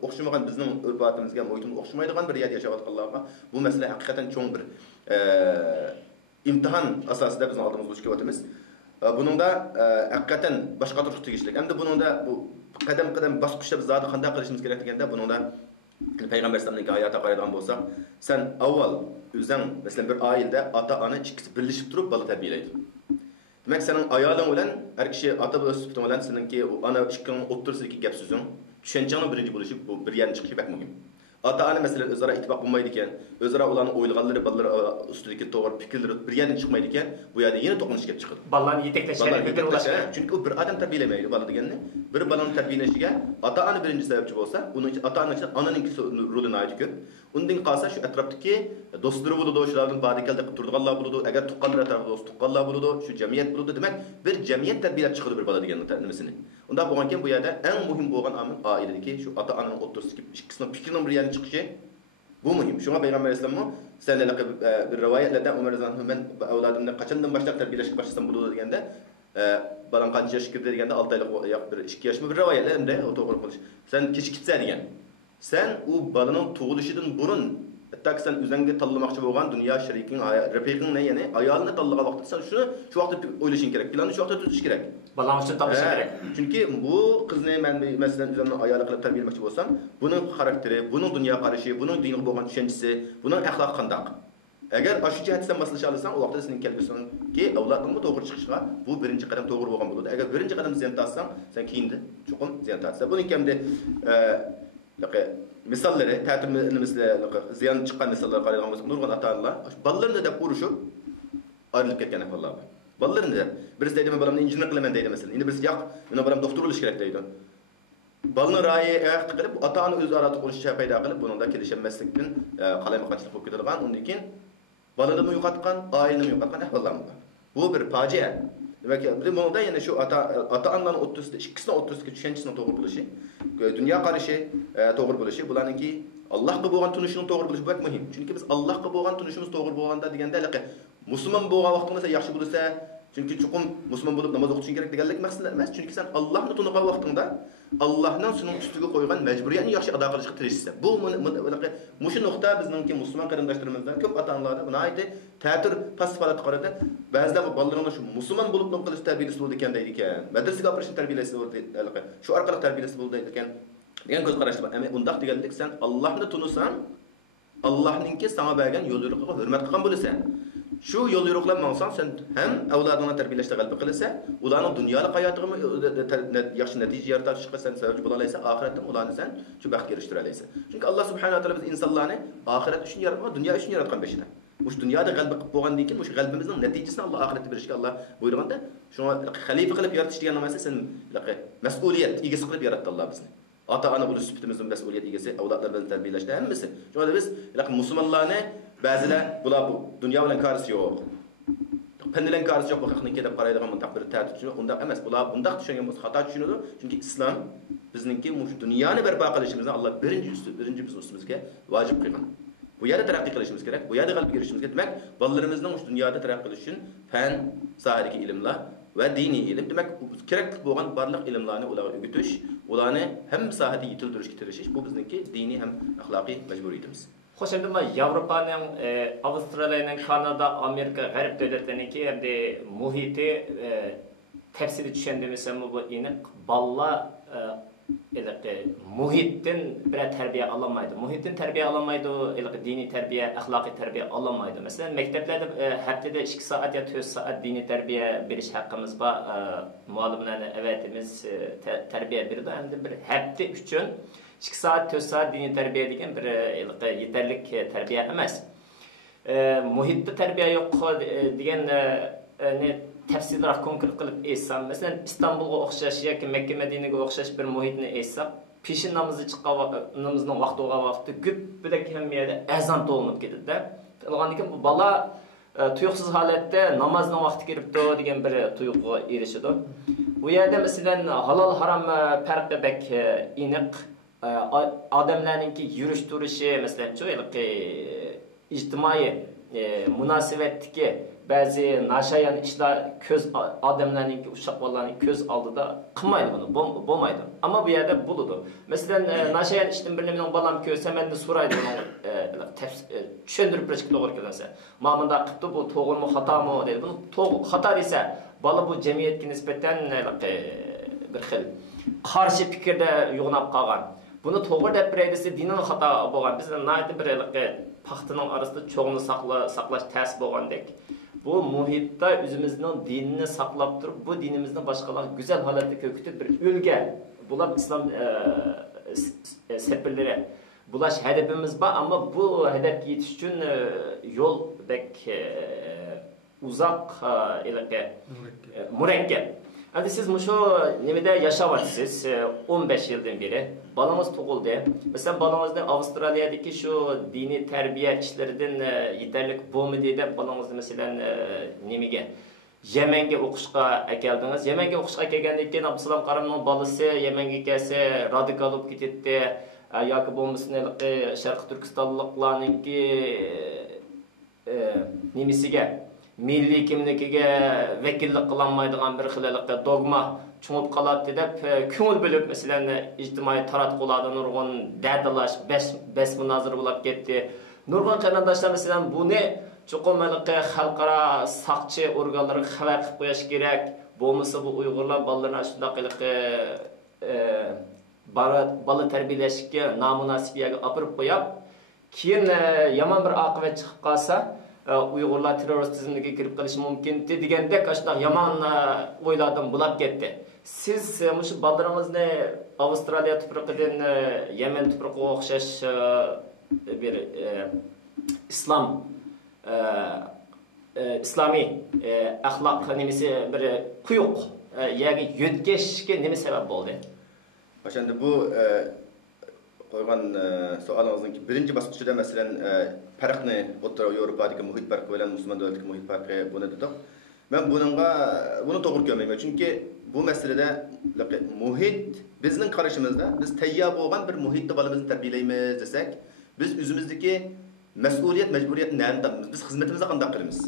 o'xshamagan bizning urf-odatimizga, muhitimizga o'xshamaydigan bir yerda yashayotganlarga bu masala haqiqatan cho'ng bir imtihon asosida bizning oldimizga chiqyapmiz. Buningda haqiqatan boshqa turib tegishlik. Endi buningda bu qadam-qadam bosqichda biz zodi qanday qilishimiz kerak deganda buningda payg'ambar sallallohu hayotga qaraydigan bo'lsak, sen avval o'zing masalan bir oilada ota-ona ikkisi birlashib turib bola tarbiyalaydi. Demak, sening ayoling bilan har kishi ota bo'lib bilan seningki ana ikkining o'rtasidagi gap so'zing, tushunchangning birinchi bo'lishi bu bir yerdan chiqishi bak muhim. Ota-ona masalan o'zaro ittifoq bo'lmaydi ekan, o'zaro ularning o'ylaganlari bolalar ustidagi to'g'ri fikrlari bir yerdan chiqmaydi ekan, bu yerda yana to'qinish kelib chiqadi. Bolalarni yetaklashga bir ulashgan. Chunki u bir odam tarbiyalamaydi bola deganni. Bir bolani tarbiyalashiga ota-ona birinchi sababchi bo'lsa, uning ota-ona uchun onaning rolini aytib ko'p. Undan qolsa shu atrofdagi do'stlari bo'ladi, shularning badikalda qilib turganlar bo'ladi, agar tuqqanlar atrofida do'st tuqqanlar bo'ladi, shu jamiyat bo'ladi. Demak, bir jamiyat tarbiyalab chiqadi bir bola degan nimasini. Unda bo'lganki bu yerda eng muhim bo'lgan omil oiladagi shu ota-onaning o'rtasidagi ikkisining fikrining bir yerdan chiqishi Bu mühim. Şuna Peygamber Aleyhisselam sen bir rivayetlerden Ömer Radıyallahu ben avladımdan kaçandan başlap terbiyeleşik başlasam buludu degende balan qancha yaş kirdi degende 6 aylık bir 2 yaşımı bir rivayetlerimde o to'g'ri qilish. Sen kechik ketsa degan. Sen u balaning tug'ilishidan burun hatta sen o'zingga tanlamoqchi bo'lgan dunyo shariking, rafiqing ne ya'ni ayolni tanlagan vaqtda sen shuni shu vaqtda o'ylashing kerak. Planni shu vaqtda tuzish kerak. Balang uchun topish kerak. Chunki bu qizni men masalan o'zimni ayoli qilib tarbiyalamoqchi bo'lsam, buning xarakteri, buning dunyo qarashi, buning dinga bo'lgan tushunchasi, buning axloqi qanday? Agar shu jihatdan maslasha olsang, u vaqtda sening kelgusiga avlodingga to'g'ri chiqishga bu birinchi qadam to'g'ri bo'lgan bo'ladi. Agar birinchi qadam ziyon tatsang, sen keyinda chuqur ziyon tatsa. Buning kamda misalları, ta'timimizda ziyon chiqqan misollar qaraydigan bo'lsak, nurg'un ota-onalar bolalarni deb urushib ayrılib ketgan ahvollar bor. Bolalarni deb birisi deydi, men bolamni injener qilaman deydi masalan. Endi birisi yo'q, men bolam doktor bo'lish kerak deydi. Balni ra'yi ayaqti qilib, ota-ona o'zaro urushcha paydo qilib, buningda kelishilmaslikdan qalaymoqchilik bo'lib ketadigan. Undan keyin balani yo'qotgan, oilani yo'qotgan ahvollar bor. Bu bir fojia. Demak, bunda yana shu ota-onalarning o'rtasida ikkisining o'rtasidagi tushunchasining to'g'ri bo'lishi, dunyo qarashi to'g'ri bo'lishi, bularningki Allohga bo'lgan tunishining to'g'ri bo'lishi bu muhim. Chunki biz Allohga bo'lgan tunishimiz to'g'ri bo'lganda deganda musulmon bo'lgan vaqtingda yaxshi bo'lsa, chunki chuqur musulmon bo'lib namoz o'qishing kerak deganlik maqsad emas. Chunki sen Allohni tunigan vaqtingda Allohning sening ustiga qo'ygan majburiyatni yaxshi ado qilishga tirishsan. Bu mushu nuqta bizningki musulmon qarindoshlarimizdan ko'p ota-onalar buni aytdi. Ta'tir pasfalat qaradi. Ba'zida bolalarning shu musulmon bo'lib nom qilish tarbiyasi bo'ldi ekan deydi ekan. Madrasaga operish tarbiyasi bo'ldi. Shu orqali tarbiyasi bo'ldi ekan. degan ko'z qarashlar bor. Undaq deganlik sen Allohni tunusan, Allohninki sana bergan yo'l yo'riqqa hurmat qilgan bo'lasan. Shu yo'l yo'riqlar maqsad sen ham avlodingni tarbiyalashda g'alaba qilsa, ularning dunyolik hayotiga yaxshi natija yaratishga sen sabab bo'la olasan, oxiratda ularni sen shu baxtga erishtira olasan. Chunki Alloh subhanahu va taolo biz insonlarni oxirat uchun yaratgan, dunyo uchun yaratgan beshida. Mush dunyoda g'alaba qilib bo'lgandan keyin mush g'alabimizning natijasini Alloh oxiratda berishga Alloh buyurganda, shunga xalifa qilib yaratish degan narsa sen mas'uliyat egasi qilib yaratdi Alloh bizni. Ata-ana bo'lish sifatimizning mas'uliyat egasi, avlodlarni tarbiyalashda hammasi. Shunga biz musulmonlarni ba'zilar bular bu dunyo bilan qarshi yo'q. Pendilen qarshi yo'q, bu haqni kelib qaraydigan bu taqdir ta'tib unda emas. Bular bundaq tushungan bo'lsa xato tushunadi. Chunki islom bizningki mush dunyoni barpo qilishimizni Alloh birinchi biz ustimizga vojib qilgan. Bu yerda taraqqiy qilishimiz kerak, bu yerda g'alaba erishishimiz kerak. Demak, bolalarimizning mush dunyoda taraqqiy qilish uchun fan sohadagi ilmlar va diniy ilm, demak, kerakli bo'lgan barliq ilmlarni ularga o'rgatish, ularni ham sohada yetiltirishga tirishish, bu bizningki diniy ham axloqiy majburiyatimiz. Xo'sh, endi men Yevropaning, Avstraliyaning, Kanada, Amerika, G'arb davlatlarininki endi muhiti tafsili tushundimsam bu aniq balla muhitdan bir tarbiya alamaydı. Muhitdan tarbiya alamaydı, diniy tarbiya, axloqiy tarbiya alamaydı. Masalan, maktablarda haftada 2 soat ya 4 soat diniy tarbiya berish haqqimiz bor. Muallimlarni avatimiz tarbiya berdi. Endi bir hafta uchun 2 soat 4 soat diniy tarbiya degan bir yetarlik tarbiya emas. Muhitda tarbiya yo'q degan tafsilroq konkret qilib aytsam, masalan, Istanbulga o'xshash yoki Makka Madinaga o'xshash bir muhitni aytsak, peshin namozi chiqqan namozning vaqti bo'lgan vaqtda ko'pidek hamiyada azon to'linib ketadi-da. Bo'lgandan keyin bu bola tuyuqsiz holatda namozning vaqti kiribdi degan bir tuyg'uga erishadi. Bu yerda masalan halol harom farqi bak aniq, odamlarningki yurish turishi, masalan, ijtimoiy munosabatdagi ba'zi nashayan ishlar ko'z odamlarning uşaq bolalarning ko'z oldida qilmaydi buni, bo'lmaydi. Ammo bu yerda bo'ladi. Masalan, nashayan ishdan birini bolam ko'rsa, menda so'raydi buni tushuntirib berishga to'g'ri kelsa. "Men bunda qilibdi, bu to'g'rimi, xatomi?" deydi. Buni xato desa, bola bu jamiyatga nisbatan bir xil qarshi fikrda yo'g'nab qolgan. Buni to'g'ri deb beray desa, dinining xato bo'lgan. Biz nayt bir paxtaning orasida cho'g'ni saqlash ters bo'lgandek. Bu muhitda o'zimizning dinini saqlab turib, bu dinimizni boshqalarga go'zal holatda ko'kitib bir o'lga bulab islom sepillari bulash hedefimiz bor, ammo bu hedefga yetish uchun yo'l bek uzoq murakkab. Endi siz mushu nimada yashayapsiz 15 yildan beri. Balangiz tug'ildi. Masalan, balangizning Avstraliyadagi shu diniy tarbiya ishlaridan yetarlik bo'lmadi deb balangizni masalan nimaga Yamanga o'qishga akeldingiz. Yamanga o'qishga kelgandan keyin Abdusalom Qarimning bolasi Yamanga kelsa radikal bo'lib ketdi. yoki bo'lmasın Sharq Turkistonliklarningki nimisiga milliy kimligiga vakillik qilolmaydigan bir xilaliqda dogma cho'ngib qoladi deb ko'ngil bo'lib masalan ijtimoiy taratqularda nurg'un dadalash bes munozara bo'lib ketdi. Nurg'un qarindoshlar masalan buni chuqurmaliqqa xalqaro saqchi organlariga xabar qilib qo'yish kerak. Bo'lmasa bu Uyg'urlar bolalarni shundaqliqqa bola tarbiyalashga nomunosib yerga olib qo'yib, keyin yomon bir oqibat chiqib qolsa, Uyg'urlar terrorist tizimiga kirib qolishi mumkin degandek ashunday yomon o'ylardan bulab ketdi. Siz shu bolalarimizni Avstraliya tuproqidan Yaman tuproqiga o'xshash bir islomiy axloq nimasi bir quyuq yerga yo'tkashga nima sabab bo'ldi? O'shanda bu qo'ygan savolingizningki birinchi bosqichida masalan farqni O'rta Yevropadagi muhit farqi bilan musulmon davlatdagi muhit farqi buni dedik. Men buni to'g'ri ko'rmayman. Chunki bu masalada muhit bizning qarashimizda biz tayyor bo'lgan bir muhitda bolamizni tarbiyalaymiz desak, biz o'zimizdagi mas'uliyat, majburiyatni na'mdamiz. Biz xizmatimizni qanday qilamiz?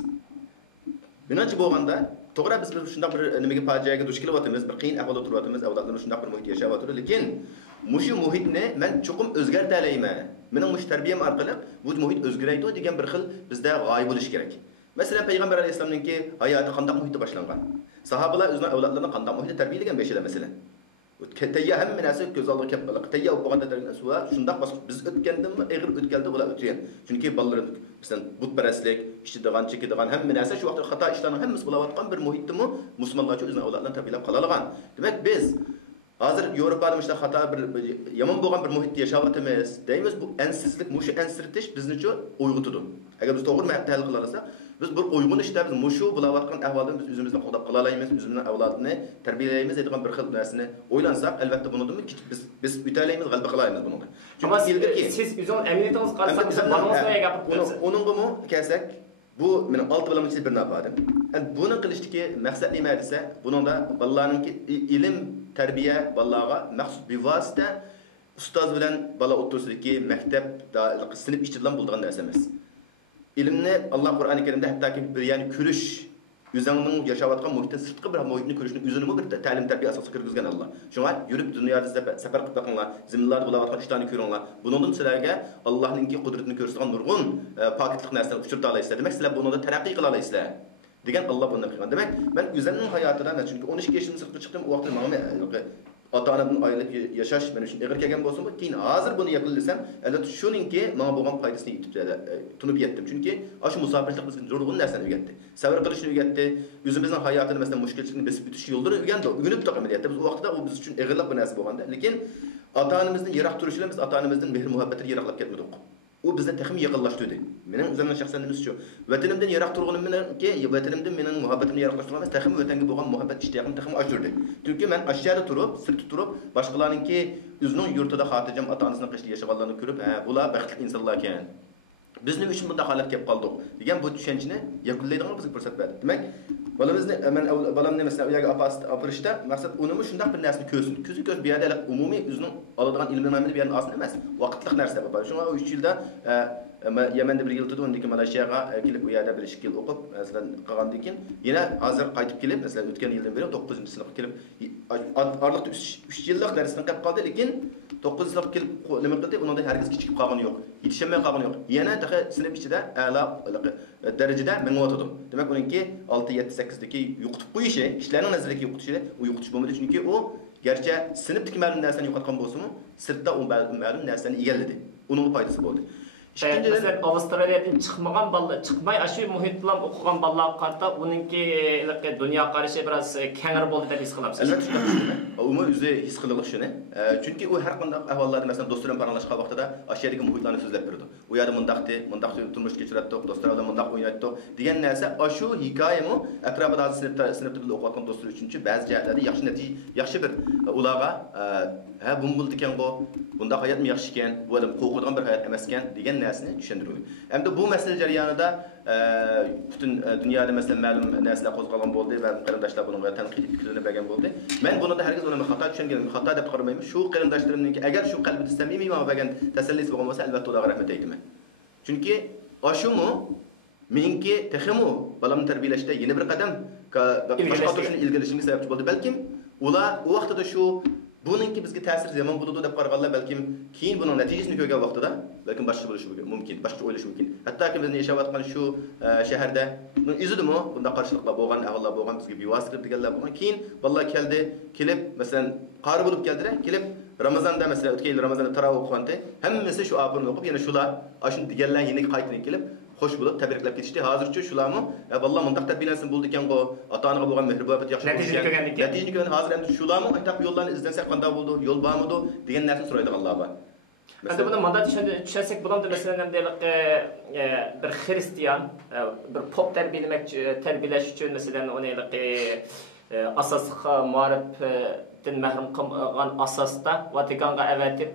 Menimcha bo'lganda to'g'ri biz shunday bir nimaga fojiaga duch kelyapmiz, bir qiyin ahvolda turyapmiz, avlodlarimiz shunday bir muhitda yashayapti, lekin mushu muhitni men chuqum o'zgartira olmayman. Mening mush tarbiyam orqali bu muhit o'zgaraydi degan bir xil bizda g'oya bo'lish kerak. Masalan, Payg'ambar alayhisolamningki hayoti qanday muhitda boshlangan? Sahobalar o'zlarining avlodlarini qanday muhitda tarbiyalagan beshilar masalan. Tayya hamma narsa ko'z oldiga kelib qoladi. Tayya bo'lganda suva shunday biz o'tgandimi, eg'ir o'tganda ular o'tgan. Chunki bolalar masalan butparastlik, ishidigan, chekidigan hamma narsa shu vaqtda xato ishlarning hammasi bo'layotgan bir muhitdimi musulmonlar uchun o'zlarining avlodlarini tarbiyalab qoladigan. Demak biz hozir Yevropada mishda xato bir yomon bo'lgan bir muhitda yashayapmiz. Deymiz bu ansizlik, mushu ansirtish bizni uchun uyg'otadi. Agar biz to'g'ri tahlil qila olsak, biz bir uyg'un ishda biz mushu bo'layotgan ahvoldan biz o'zimizni qo'llab qola olamiz, o'zimizning avlodni tarbiyalaymiz degan bir xil narsani o'ylansak, albatta bundan biz o'talaymiz, g'alaba qilaymiz bundan. Chunki siz o'zingiz amniyatingiz qarasak, biz balonsga gapirib qo'yasiz. Uningmi kelsak, bu men 6 bilan bir nafadim. Buni qilishdagi maqsad nima desa, buningda bolalarning ilm, tarbiya bolalarga maxsus bevosita ustoz bilan bola o'rtasidagi maktab, sinf ichi bilan bo'ladigan narsa emas. İlimni Allah Qur'oni Karimda hattoki bir yani ko'rish, o'zingning yashayotgan muhitda sirtqi bir muhitni ko'rishni o'zini bir ta'lim tarbiya asosiga kirgizgan Allah. Shunga yurib dunyoda safar qilib boqinglar, zimlarni bo'layotgan ishlarni ko'ringlar. Bundan sizlarga Allohning qudratini ko'rsatgan nurg'un pokitlik narsalarni uchirta olasizlar. Demak, sizlar bunda taraqqiy qila olasizlar. Degan Allah bundan qilgan. Demak, men o'zimning hayotimda chunki 12 yoshimda sirtqa chiqdim, u vaqtda menga ota-onamdan ayrilib yashash men uchun ig'ir kelgan bo'lsa, keyin hozir buni yakunlasam, albatta shuningki menga bo'lgan foydasini tunib yetdim. Chunki shu musofirlik bizga nurg'un narsani o'rgatdi. Sabr qilishni o'rgatdi. O'zimizning hayotini masalan mushkulchilikni besib o'tish yo'llarini o'rgandi. O'rganib taqamayapti. Biz u vaqtda u biz uchun ig'irlik bir narsa bo'lganda, lekin ota-onamizdan yiroq turishimiz biz ota-onamizdan mehr muhabbatini yiroqlab ketmadik. U bizni texim yaqinlashtirdi. Mening o'zimning shaxsan nimasi shu. Vatanimdan yiroq turganimki, vatanimdan mening muhabbatimni yiroqlashtirgan emas, texim vatanga bo'lgan muhabbat ishtiyoqini texim oshirdi. Chunki men aşağıda turib, sirtda turib, boshqalarningki o'zining yurtida xotirjam ota-onasining qishda yashaganlarini ko'rib, bular baxtli insonlar ekan. Bizning uchun bunday holat kelib qoldik degan bu tushunchani yakunlaydigan bizga fursat berdi. Demak, bolamizni men bolamni masalan u yerga opirishda maqsad unimi shunday bir narsani ko'rsin. Ko'zi ko'z bir yerda umumiy o'zining oladigan ilmini bir yerdan olsin emas. Vaqtlik narsa bu. Shunga 3 yilda Yamanda bir yil turdi, undan keyin Malayziyaga kelib u yerda bir 2 yil o'qib, masalan qolgandan keyin yana hozir qaytib kelib, masalan o'tgan yildan beri 9-sinfga kelib, oraliqda 3 yillik darsdan qolib qoldi, lekin 9-sinfga kelib nima qildi? Uningda hargiz kichik qolgani yo'q, yetishmay qolgani yo'q. Yana dahi sinf ichida a'lo darajada mengo'tdim. Demak, uningki 6-7-8dagi yo'qitib qo'yishi, ishlarning nazariga yo'qitishi, u yo'qitish bo'lmadi, chunki u garchi sinfdagi ma'lum narsani yo'qotgan bo'lsa-mu, sirtda u ma'lum narsani egalladi. Uning foydasi bo'ldi. Mesela Avustralya'dan çıkmagan balla, çıkmay aşı muhitlan okugan balla qarta onunki dünya qarışı biraz kenar boldu deb his qilamiz. Albatta shunday. Umumiy o'zi his qiladiq shuni. Chunki u har qanday ahvollarda masalan do'stlar bilan paranglashgan vaqtida ashiyadagi muhitlarni so'zlab berdi. U yerda mundaqdi turmush kechiradi, do'stlar bilan mundaq o'ynaydi degan narsa shu hikoyami atrofida sinfda o'qiyotgan do'stlar uchunchi ba'zi jihatlarda yaxshi bir ularga bu bo'ldi ekan bu bunda hayotmi yaxshi ekan, bu odam qo'rqadigan bir hayot emas ekan degan narsani tushuntirdim. Endi bu masala jarayonida butun dunyoda masalan ma'lum narsalar qo'zg'algan bo'ldi va qarindoshlar bunga tanqidiy fikrlarini bergan bo'ldi. Men bunda hargiz uni xato tushunganim, xato deb qaramayman. Shu qarindoshlarimningki agar shu qalbida samimiy va bergan tasallisi bo'lgan bo'lsa, albatta ularga rahmat aytaman. Chunki oshumu menki texmu balamni tarbiyalashda yana bir qadam boshqa ilgilashimga sababchi bo'ldi. Balkim ular u vaqtida shu buningki bizga ta'sir yomon bo'ladi deb qaraganlar balkim keyin buning natijasini ko'rgan vaqtida balkim boshqa bo'lishi mumkin, boshqa o'ylashi mumkin. Hattoki biz yashayotgan shu shaharda izidimi bunda qarshiliklar bo'lgan, ahvollar bo'lgan, bizga bevosita qilib deganlar bo'lgan. Keyin vallahi kelib, masalan, qori bo'lib keldilar, kelib Ramazonda masalan o'tgan yil Ramazonda tarovih o'qiganda hammasi shu oyatni o'qib, yana shular ashun deganlar yana qaytadan kelib xo'sh bo'lib tabriklab ketishdi. Hozircha shularmi vallahi mundaq tarbiyalansin bo'ldi ekan-ku, ota-onaga bo'lgan mehribonlik yaxshi bo'lgan. Natijani ko'rgan hozir endi shularmi aytaq yo'llarni izlansak qanday bo'ldi, yo'l bormidi degan narsani so'raydiganlar bor. Endi buni mandat tushunsak bo'ladi, masalan, bir xristian bir pop tarbiyalash uchun masalan uni asosiy ma'rif din mahrum qilgan asosda Vatikanga avatib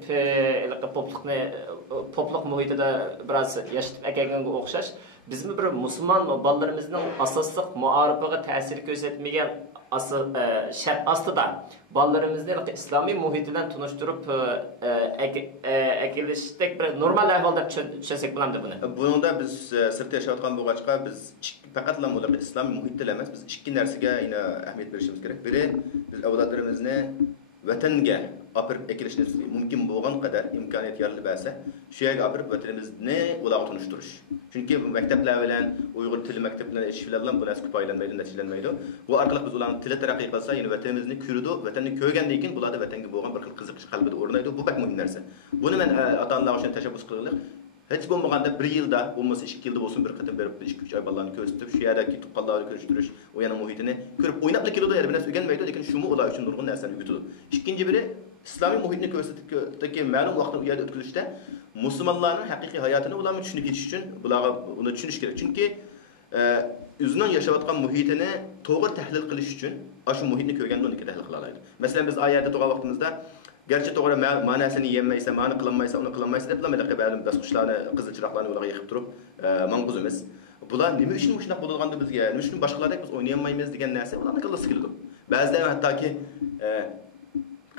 popluq muhitida biroz yashab akaganga o'xshash bizmi bir musulmon bolalarimizning asosiy muarifiga ta'sir ko'rsatmagan shart ostida bolalarimizni islomiy muhit bilan tunishtirib akilishdek bir normal ahvolda tushunsak bo'ladi buni. Buningda biz sirtda yashayotgan bo'lg'achqa biz faqatla ularga islomiy muhitda emas, biz ikki narsaga ahamiyat berishimiz kerak. Biri biz avlodlarimizni vatanga olib ekilishni mumkin bo'lgan qadar imkoniyat yaratib bersa, shu yerga olib vatanimizni ularga tunishtirish. Chunki maktablar bilan Uyg'ur tili maktablari ish bilan bu narsa foydalanmaydi, natijalanmaydi. Bu orqali biz ularning tili taraqqiy qilsa, ya'ni vatanimizni ko'rdi, vatanni ko'rgandan keyin bularda vatanga bo'lgan bir xil qiziqish qalbida o'rnaydi. Bu bak muhim narsa. Buni men ota-onalar uchun tashabbus qildim. Hech bo'lmaganda 1 yilda, bo'lmasa 2 yilda bo'lsin bir qatam berib 2-3 oy bolalarni ko'rsatib, shu yerdagi tuqqanlarni ko'rsatirish, u yana muhitini ko'rib o'ynab keladi, yana bir narsa o'rganmaydi, lekin shumi ular uchun nurg'un narsani o'rgatadi. Ikkinchi biri islomiy muhitni ko'rsatib, ma'lum vaqtni u yerda o'tkazishda musulmonlarning haqiqiy hayotini ularni tushunib ketish uchun bularga uni tushunish kerak. Chunki o'zining yashayotgan muhitini to'g'ri tahlil qilish uchun shu muhitni ko'rganda uni tahlil qila oladi. Masalan, biz oyatda turgan vaqtimizda garchi to'g'ri ma'nosini yemmaysa, ma'ni qilmaysa, uni qilmaysa deb bilamadi qabalim dasqushlarni, qizil chiroqlarni ularga yiqib turib, manquzimiz. Bular nima uchun shunday bo'lganda bizga, nima uchun boshqalardek biz o'ynayolmaymiz degan narsa ularning qilgisi keladi. Ba'zilar hattoki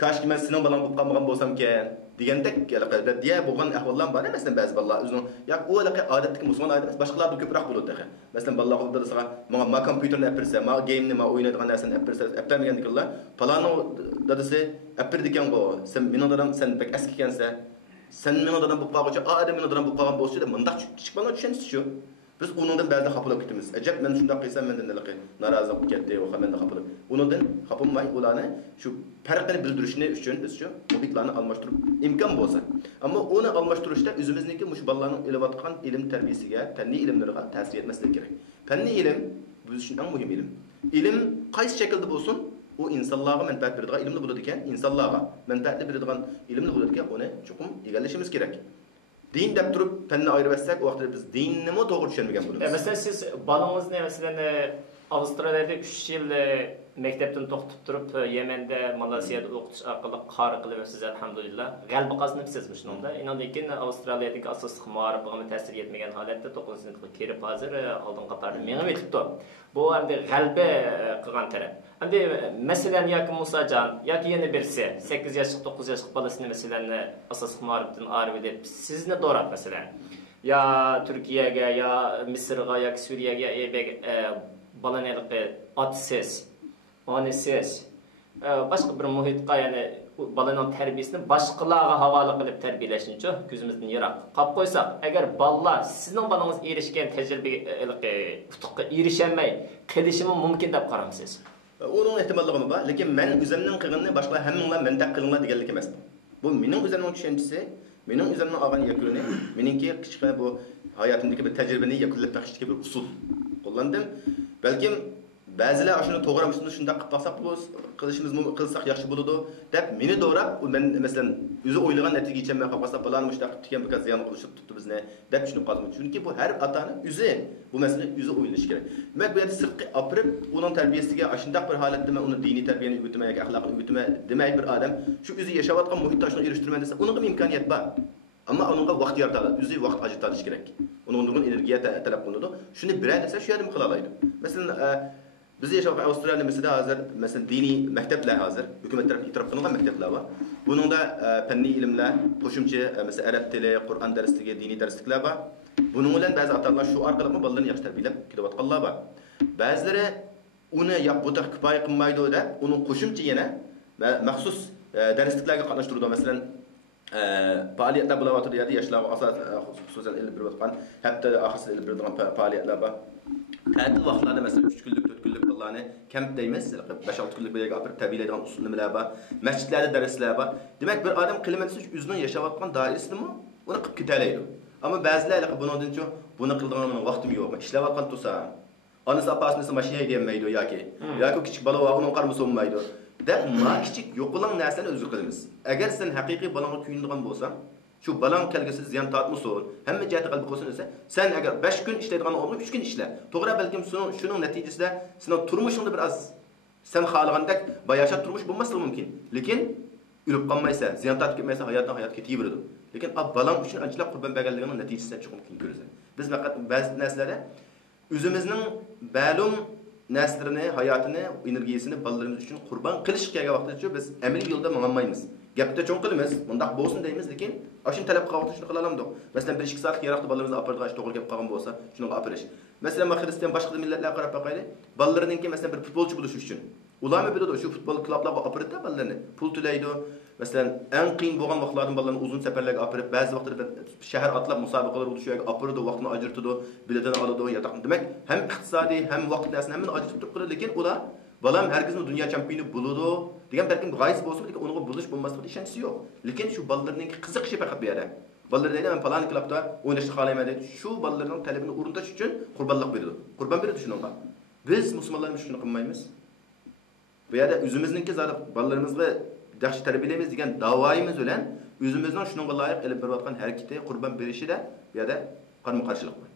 kashki men sening balang bo'lib qolmagan bo'lsam-kan degandek deya bo'lgan ahvollar bor. Masalan, ba'zi bolalar o'zining yo'q u odatdagi musulmon odam emas, boshqalarda ko'proq bo'ladi. Masalan, bolalar o'ldirisaga, "Menga kompyuterni apirsa, menga game'ni, menga o'ynaydigan narsani apirsa, apamagandikanlar, palano dadasi apirdikan-ku, sen mening dadam sen bek eski ekansan, sen mening dadam bo'lib qolguncha, odam mening dadam bo'lib qolgan bo'lsa deb mundaq chiqmagan tushunsiz shu. Biz uningdan ba'zida xafalanib ketamiz. Ajab, men shunday qilsam mendan norozi bo'lib ketdi, yo'q, menda xafalanib. Uningdan xafalanmay ularni shu farqini bildirishni uchun biz shu muhitlarni almashtirib imkon bo'lsa. Ammo uni almashtirishda o'zimizniki mush bolalarning ilayotgan ilm tarbiyasiga, fanniy ilmlarga ta'sir etmaslik kerak. Fanniy ilm biz uchun eng muhim ilm. Ilm qaysi shaklda bo'lsin, u insonlarga manfaat beradigan ilmni bo'ladi ekan, insonlarga manfaat beradigan ilmni bo'ladi ekan, uni chuqur egallashimiz kerak. Din deb turib fanni ayirib etsak, o vaqtda biz dinni mo to'g'ri tushunmagan bo'lamiz. Masalan, siz bolangizni masalan Avstraliyada 3 yil maktabdan to'xtab turib, Yemanda, Malayziyada o'qitish orqali qori qilyapsiz, alhamdulillah. G'alaba qozonibsizmi shunda? Undan keyin Avstraliyadagi asosiy ma'rifiga ta'sir etmagan holatda 9-sinfga kirib hozir oldin qatorda mengib etibdi. Bu endi g'alaba qilgan taraf. Endi masalan yoki Musajon yoki yana birisi 8 yoshlik, 9 yoshlik bolasini masalan asosiy ma'rifdan ayirib deb sizni do'rab masalan ya Turkiyaga ya Misrga yoki Suriyaga balani otisiz, onisiz, boshqa bir muhitga ya'ni balaning tarbiyasini boshqalarga havola qilib tarbiyalashni ko'zimizdan yiroq qolib qo'ysak, agar bolalar sizning bolangiz erishgan tajribaga utuqqa erisholmay qilishi mumkin deb qaramsiz. Onun ehtimalligi bor, lekin men o'zimning qilganini boshqa hammanglar mendaq qilinglar deganlik emas. Bu mening o'zimning tushunchasi, mening o'zimning olgan yakuni, meningki kichkina bu hayotimdagi bir tajribani yakunlab chiqishga bir usul qo'llandim. Balkim ba'zilar shuni to'g'rimisini shunday qilib qolsak, qilishimiz qilsak yaxshi bo'ladi deb meni do'rab, men masalan o'zi o'ylagan natijaga men qolsa falan mushtaq degan bir ziyon qilishib tutdi bizni deb tushunib qoldim. Chunki bu har otani o'zi bu masalani o'zi o'ylashi kerak. Demak, bu yerda sirtqi opirib, uning tarbiyasiga shunday bir holatda men uni diniy tarbiyani o'rgatmay yoki axloqiy o'rgatmay demay bir odam shu o'zi yashayotgan muhitda shuni erishtirman desa, unga imkoniyat bor. Ama onunla vaqt yaratadi, o'zi vaqt ajratilishi kerak. Onun nurgun energiya talab qilinadi. Shuni biror narsa shu yerda qila oladi. Masalan, biz yashayotgan Avstraliya mesela hozir, masalan, diniy maktablar hozir hukumat tomonidan e'tirof qilingan maktablar bor. Buningda fanniy ilmlar, qo'shimcha masalan arab tili, Qur'on darsligi, diniy darsliklar bor. Buning bilan ba'zi ota-onalar shu orqali bolalarni yaxshi tarbiyalab kelayotganlar bor. Ba'zilari uni yo'q bu taq kifoya qilmaydi deb, uning qo'shimcha yana maxsus darsliklarga qatnashtiradi. Masalan, faaliyetler bulavatır ya da yaşlarga xususan ilib berayotgan, haftada oxirida ilib beradigan faaliyetlar bor. Ta'til vaqtlarida masalan 3 kunlik, 4 kunlik bolalarni kamp deymiz, 5-6 kunlik bir yerga olib tabiiylaydigan usullar bor. Masjidlarda darslar bor. Demak, bir odam qilinmasa o'zining yashayotgan doirasini uni qilib ketalaydi. Ammo ba'zilar bundan cho buni qildigan vaqtim yo'q. Ishlayotgan tursa, onasi opasini mashinaga yemmaydi yoki kichik bola va uni qarmasa olmaydi. Da ma kichik yo'qilan narsani o'zi qilamiz. Agar sen haqiqiy balanga kuyinadigan bo'lsan, shu balang kelgisi ziyon tortmasin, hamma jihati qalbi qo'ysin desa, sen agar 5 kun ishlaydigan o'g'lim 3 kun ishla. To'g'ri, balkim shuning natijasida sening turmushingda bir az sen xohlagandek bayashat turmush bo'lmasligi mumkin. Lekin o'lib qolmaysan, ziyon tortib ketmaysan, hayotdan hayot ketaveradi. Lekin balang uchun anchalik qurbon berganligining natijasida chiqib mumkin ko'rasan. Biz faqat ba'zi narsalarda o'zimizning ma'lum neslerini, hayatını, enerjisini balalarımız için kurban qilish kelgan vaqtda biz amaliy yo'lda mangmaymiz. Gapda cho'ng qilamiz, bundaq bo'lsin deymiz, lekin ashun talab qilgan shuni qila olamiz. Masalan, 1-2 soat kerakli balalarimizni operadigan to'g'ri gap qilgan bo'lsa, shuni operish. Masalan, Xristian boshqa millatlarga qarab boqaylik. Balalariningki masalan bir futbolchi bo'lish uchun ularni biladi, shu futbol klublarga operada balalarni pul to'laydi. Masalan, eng qiyin bo'lgan vaqtlarda balalarni uzun safarlarga operib, ba'zi vaqtlarda shahar atlab musobaqalar o'tish yoki operada vaqtini ajratadi, biletini oladi, yotoq. Demak, ham iqtisodiy, ham vaqt narsani hamma ajratib turib, lekin ular balam herkesin dünya şampiyonu buludu. Degan belki g'ayz bo'lsa, lekin uning bo'lish bo'lmasligi ishonchi yo'q. Lekin shu balalarning qiziqishi faqat bu yerda. Balalar deydi, men falan klubda o'ynashni xohlayman deydi. Shu balalarning talabini o'rindash uchun qurbonlik beradi. Qurbon beradi shuningga. Biz musulmonlarimiz shuni qilmaymiz. Bu yerda o'zimizningki zot balalarimizga yaxshi tarbiyalaymiz degan da'voyimiz bilan o'zimizning shuningga loyiq ilib berayotgan harakati, qurbon berishida bu yerda qarama-qarshilik bor.